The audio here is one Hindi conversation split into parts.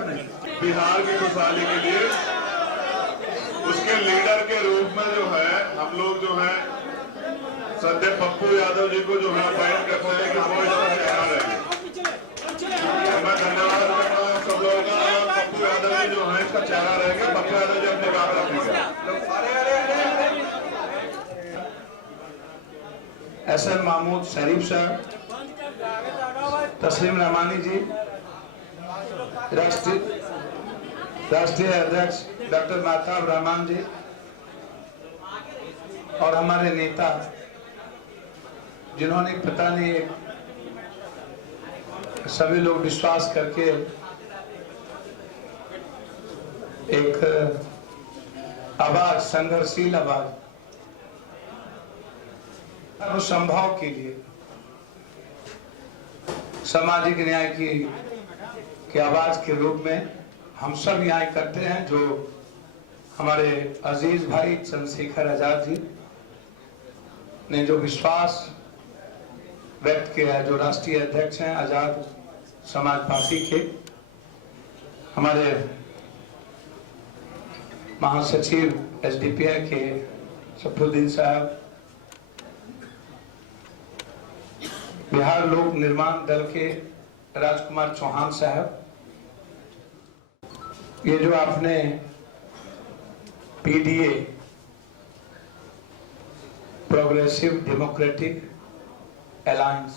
आपने? बिहार की खुशहाली के लिए उसके लीडर के रूप में जो है हम लोग जो है सदैव पप्पू यादव जी को जो है अपॉइंट करते हैं कि वो इसका चेहरा रहे। मैं धन्यवाद करता हूँ सब लोगों का। पप्पू यादव जी जो है इसका चेहरा रहेंगे। पप्पू यादव जी अपने काम रखेंगे। एसएम महमूद शरीफ साहब, तस्लीम रहमानी जी, राष्ट्रीय अध्यक्ष डॉक्टर महताब रहमान जी और हमारे नेता जिन्होंने पता नहीं सभी लोग विश्वास करके एक आवाज, संघर्षशील आवाज अनुसंभाव के लिए, सामाजिक न्याय की आवाज के रूप में हम सब यहाँ करते हैं। जो हमारे अजीज भाई चंद्रशेखर आजाद जी ने जो विश्वास व्यक्त किया है, जो राष्ट्रीय अध्यक्ष हैं आजाद समाज पार्टी के, हमारे महासचिव एसडीपीआई के सफरुद्दीन साहब, बिहार लोक निर्माण दल के राजकुमार चौहान साहब, ये जो आपने पीडीए प्रोग्रेसिव डेमोक्रेटिक अलायंस,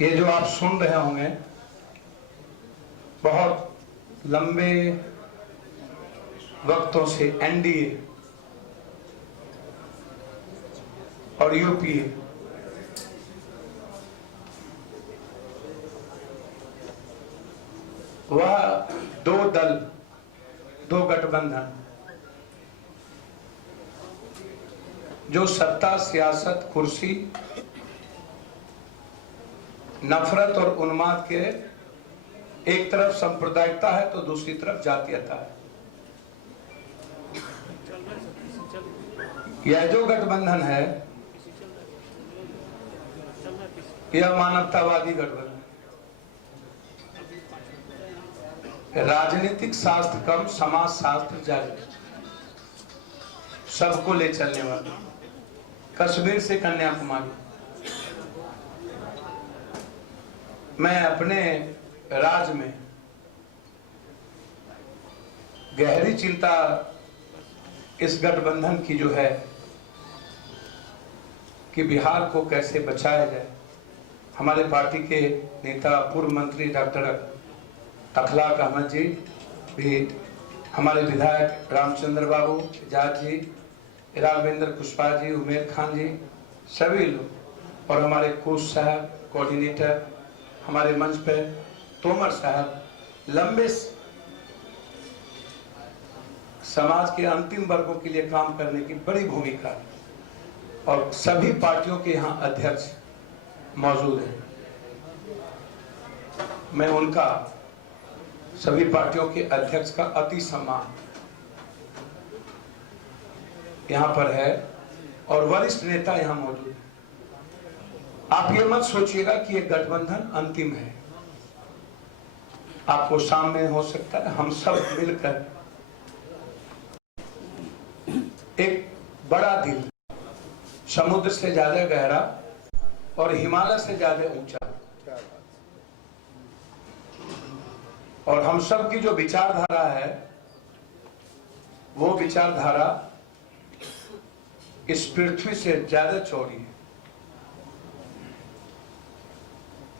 ये जो आप सुन रहे होंगे, बहुत लंबे वक्तों से एनडीए और यूपीए वह दो दल, दो गठबंधन जो सत्ता, सियासत, कुर्सी, नफरत और उन्माद के एक तरफ सांप्रदायिकता है तो दूसरी तरफ जातीयता है। यह जो गठबंधन है यह मानवतावादी गठबंधन, राजनीतिक शास्त्र कम, समाज शास्त्र ज्यादा, सबको ले चलने वाला, कश्मीर से कन्याकुमारी। मैं अपने राज्य में गहरी चिंता इस गठबंधन की जो है कि बिहार को कैसे बचाया जाए। हमारे पार्टी के नेता पूर्व मंत्री डॉक्टर अखलाक अहमद जी भी, हमारे विधायक रामचंद्र बाबू जाट जी, राघवेंद्र कुशवाहा जी, उमेर खान जी, सभी लोग, और हमारे कोच साहब, कोऑर्डिनेटर, हमारे मंच पे तोमर साहब, लंबे समाज के अंतिम वर्गों के लिए काम करने की बड़ी भूमिका, और सभी पार्टियों के यहाँ अध्यक्ष मौजूद हैं। मैं उनका, सभी पार्टियों के अध्यक्ष का अति सम्मान यहाँ पर है, और वरिष्ठ नेता यहाँ मौजूद है। आप ये मत सोचिएगा कि ये गठबंधन अंतिम है। आपको सामने हो सकता है हम सब मिलकर एक बड़ा दिल, समुद्र से ज्यादा गहरा और हिमालय से ज्यादा ऊंचा, और हम सब की जो विचारधारा है वो विचारधारा इस पृथ्वी से ज्यादा चौड़ी है।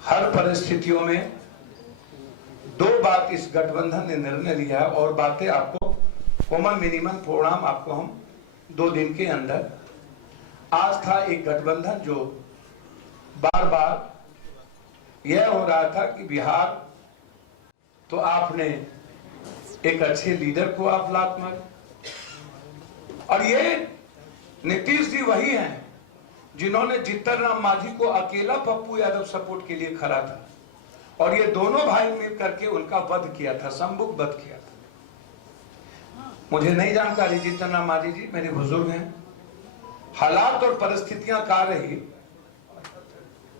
हर परिस्थितियों में दो बात इस गठबंधन ने निर्णय लिया है, और बातें आपको कॉमन मिनिमम प्रोग्राम आपको हम 2 दिन के अंदर, आज था एक गठबंधन जो बार बार यह हो रहा था कि बिहार तो आपने एक अच्छे लीडर को आप लात मारे, और ये नीतीश जी वही हैं जिन्होंने जीतन राम मांझी को अकेला पप्पू यादव सपोर्ट के लिए खड़ा था, और ये दोनों भाई मिल करके उनका वध किया था, संबुक वध किया था। मुझे नहीं जानकारी, जीतन राम मांझी जी मेरे बुजुर्ग हैं, हालात और परिस्थितियां क्या रही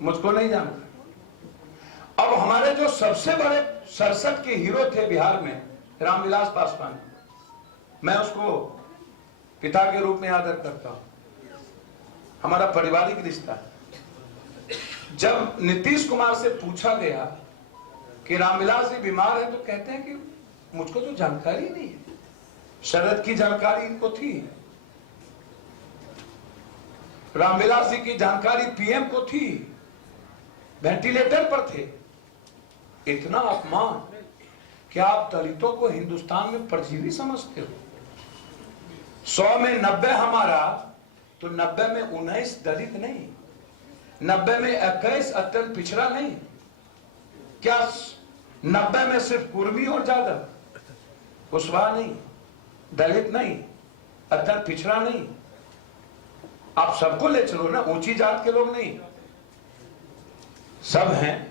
मुझको नहीं जानकारी। अब हमारे जो सबसे बड़े 67 के हीरो थे बिहार में रामविलास पासवान। मैं उसको पिता के रूप में आदर करता हूं, हमारा पारिवारिक रिश्ता। जब नीतीश कुमार से पूछा गया कि रामविलास जी बीमार है, तो कहते हैं कि मुझको तो जानकारी नहीं है। शरद की जानकारी इनको थी, रामविलास जी की जानकारी पीएम को थी, वेंटिलेटर पर थे। इतना अपमान! क्या आप दलितों को हिंदुस्तान में परजीवी समझते हो? 100 में 90 हमारा, तो 90 में 19 दलित नहीं, 90 में 21 अत्यंत पिछड़ा नहीं। क्या 90 में सिर्फ कुर्मी और जादव, कुशवाहा नहीं, दलित नहीं, अत्यंत पिछड़ा नहीं? आप सबको ले चलो ना, ऊंची जात के लोग नहीं, सब हैं।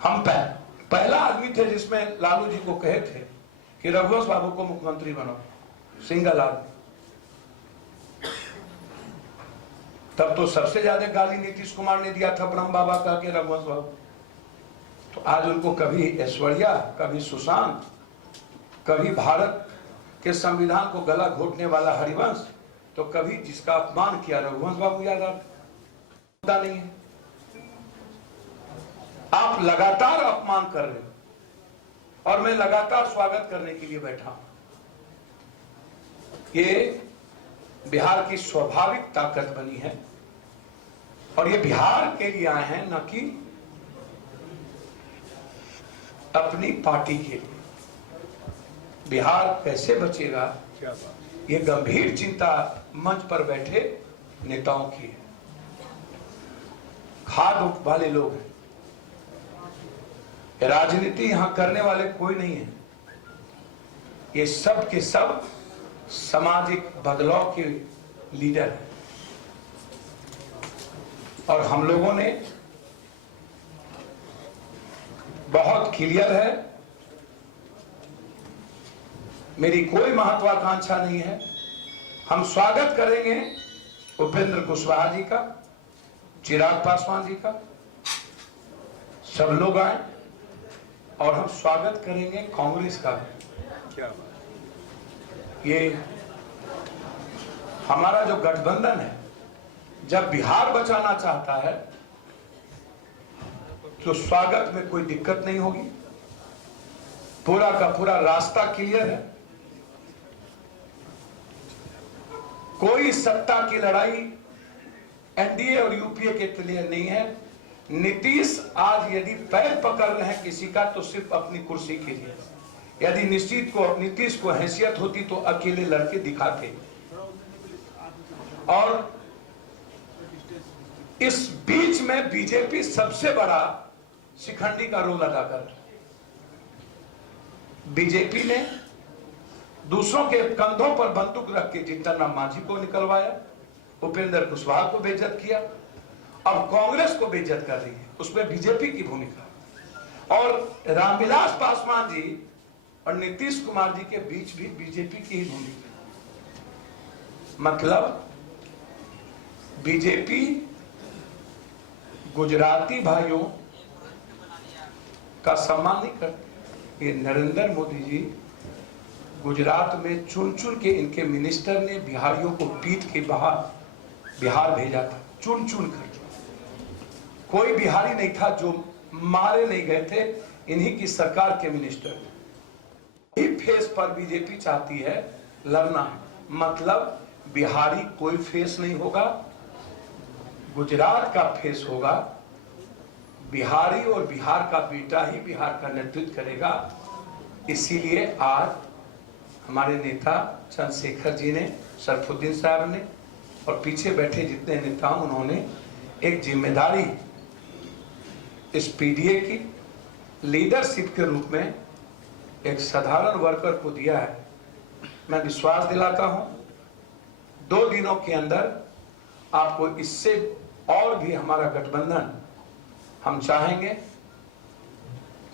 हम पहला आदमी थे जिसमें लालू जी को कहे थे कि रघुवंश बाबू को मुख्यमंत्री बनाओ, सिंगल आदमी। तब तो सबसे ज्यादा गाली नीतीश कुमार ने दिया था ब्रह्म बाबा का के रघुवंश बाबू। तो आज उनको कभी ऐश्वर्या, कभी सुशांत, कभी भारत के संविधान को गला घोटने वाला हरिवंश, तो कभी जिसका अपमान किया रघुवंश बाबू याद आता नहीं है। आप लगातार अपमान कर रहे हो और मैं लगातार स्वागत करने के लिए बैठा हूं। ये बिहार की स्वाभाविक ताकत बनी है और ये बिहार के लिए आए हैं, न कि अपनी पार्टी के लिए। बिहार कैसे बचेगा, ये गंभीर चिंता मंच पर बैठे नेताओं की है। खाद वाले लोग हैं, राजनीति यहां करने वाले कोई नहीं है। ये सब के सब सामाजिक बदलाव के लीडर हैं और हम लोगों ने बहुत क्लियर है, मेरी कोई महत्वाकांक्षा नहीं है। हम स्वागत करेंगे उपेंद्र कुशवाहा जी का, चिराग पासवान जी का, सब लोग आए और हम स्वागत करेंगे कांग्रेस का। क्या ये हमारा जो गठबंधन है, जब बिहार बचाना चाहता है तो स्वागत में कोई दिक्कत नहीं होगी। पूरा का पूरा रास्ता क्लियर है। कोई सत्ता की लड़ाई एनडीए और यूपीए के लिए नहीं है। नीतीश आज यदि पैर पकड़ रहे हैं किसी का, तो सिर्फ अपनी कुर्सी के लिए। यदि नीतीश को हैसियत होती तो अकेले लड़के दिखाते। और इस बीच में बीजेपी सबसे बड़ा शिखंडी का रोल अदा कर रहा है। बीजेपी ने दूसरों के कंधों पर बंदूक रख के जीतन राम मांझी को निकलवाया, उपेंद्र कुशवाहा को बेइज्जत किया, अब कांग्रेस को बेइज्जत कर रही है। उसमें बीजेपी की भूमिका और रामविलास पासवान जी और नीतीश कुमार जी के बीच भी बीजेपी की ही भूमिका। मतलब बीजेपी गुजराती भाइयों का सम्मान नहीं करती। ये नरेंद्र मोदी जी गुजरात में चुन चुन के इनके मिनिस्टर ने बिहारियों को पीट के बाहर बिहार भेजा था, चुन चुन कर। कोई बिहारी नहीं था जो मारे नहीं गए थे, इन्हीं की सरकार के मिनिस्टर। ही फेस पर बीजेपी चाहती है लड़ना है, मतलब बिहारी कोई फेस नहीं होगा, गुजरात का फेस होगा। बिहारी और बिहार का बेटा ही बिहार का नेतृत्व करेगा। इसीलिए आज हमारे नेता चंद्रशेखर जी ने, सरफुद्दीन साहब ने और पीछे बैठे जितने नेता, उन्होंने एक जिम्मेदारी इस पीडीए की लीडरशिप के रूप में एक साधारण वर्कर को दिया है। मैं विश्वास दिलाता हूं 2 दिनों के अंदर आपको इससे और भी हमारा गठबंधन हम चाहेंगे।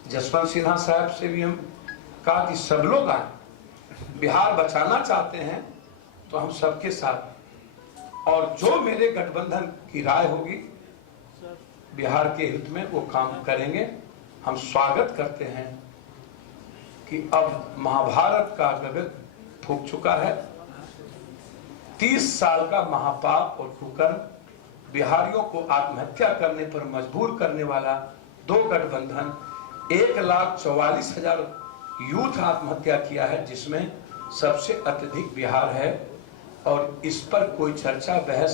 जसवंत सिन्हा साहब से भी हम कहा कि सब लोग आए, बिहार बचाना चाहते हैं तो हम सबके साथ, और जो मेरे गठबंधन की राय होगी बिहार के हित में वो काम करेंगे। हम स्वागत करते हैं कि अब महाभारत का गगन फूंक चुका है। 30 साल का महापाप और कुकर्म बिहारियों को आत्महत्या करने पर मजबूर करने वाला दो गठबंधन 1,44,000 यूथ आत्महत्या किया है, जिसमें सबसे अत्यधिक बिहार है। और इस पर कोई चर्चा बहस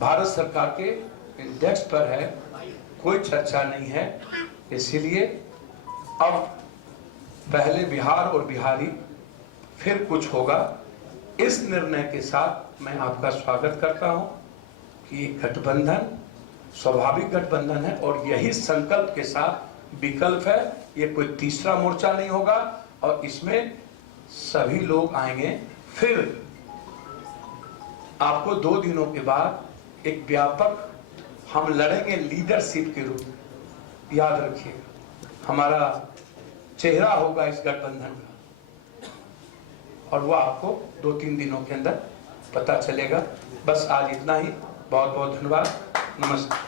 भारत सरकार के इंडेक्स पर है, कोई चर्चा नहीं है। इसीलिए अब पहले बिहार और बिहारी, फिर कुछ होगा। इस निर्णय के साथ मैं आपका स्वागत करता हूं कि ये गठबंधन स्वाभाविक गठबंधन है और यही संकल्प के साथ विकल्प है। ये कोई तीसरा मोर्चा नहीं होगा और इसमें सभी लोग आएंगे। फिर आपको 2 दिनों के बाद एक व्यापक हम लड़ेंगे लीडरशिप के रूप में। याद रखिएगा, हमारा चेहरा होगा इस गठबंधन का और वो आपको 2-3 दिनों के अंदर पता चलेगा। बस आज इतना ही। बहुत बहुत धन्यवाद। नमस्कार।